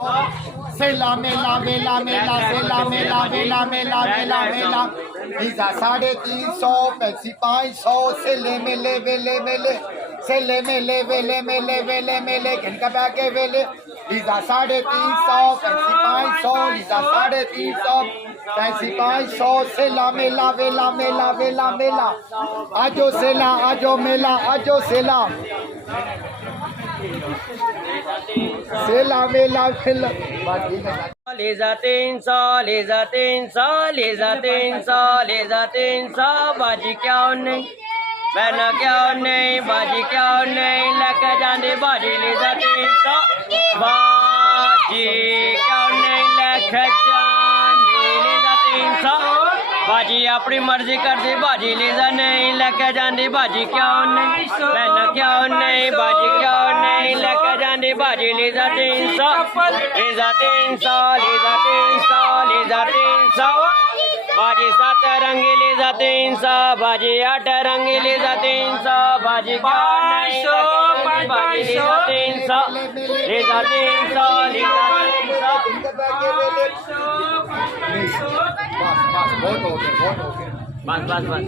सेला मेला मेला मेला सेला मेला मेला मेला मेला मेला Lisa 350 पैसी 500 सेले मेले वेले मेले सेले मेले वेले मेले वेले मेले घंटा बैगे वेले लीजा 350 पैसी 500 लीजा 350 पैसी 500 सेला मेला वेला मेला वेला मेला आजो सेला आजो मेला आजो सेला सेला मेला खेल लेजा 300 लेजा 300 लेजा 300 लेजा 300 बाजी क्यों नहीं बहना क्यों नहीं बाजी क्यों नहीं लेके जाने बाजी लेजा 300 बाजी क्यों नहीं लेके जाने लेजा 300 बाजी अपनी मर्जी कर दी बाजी लेजा नहीं लेके जाने बाजी क्यों नहीं बहना क्यों नहीं बाजी क्यों नहीं लेके जाने बाजी लेजा 300 लेजा 300 लेजा 300 लेजा 300 बाजी 7 रंगी लेजा 300 बाजी 8 रंगी लेजा 300 बाजी क्यों नहीं बाजी लेजा 300 लेजा 300 लेजा 300 बस बस